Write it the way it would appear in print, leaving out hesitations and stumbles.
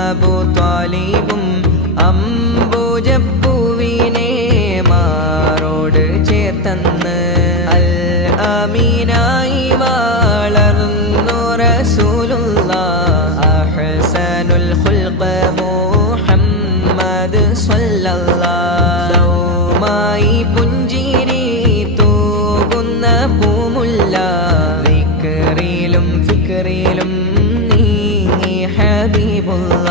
അബൂ ത്വാലിബും അംബുജപ്പൂവിനെ മാറോട് ചേർത്തന്ന് അൽ അമീനായി വളർന്നു റസൂലുള്ളാഹ് അഹ്സനുൽ ഖുൽഖ മുഹമ്മദ് സ്വല്ലല്ലാഹു മായി പുഞ്ചിരി തൂകുന്ന പൂമുല്ല ദിക്റിലും ഫിക്റിലും നീങ്ങി ഹബീബുള്ളാഹ്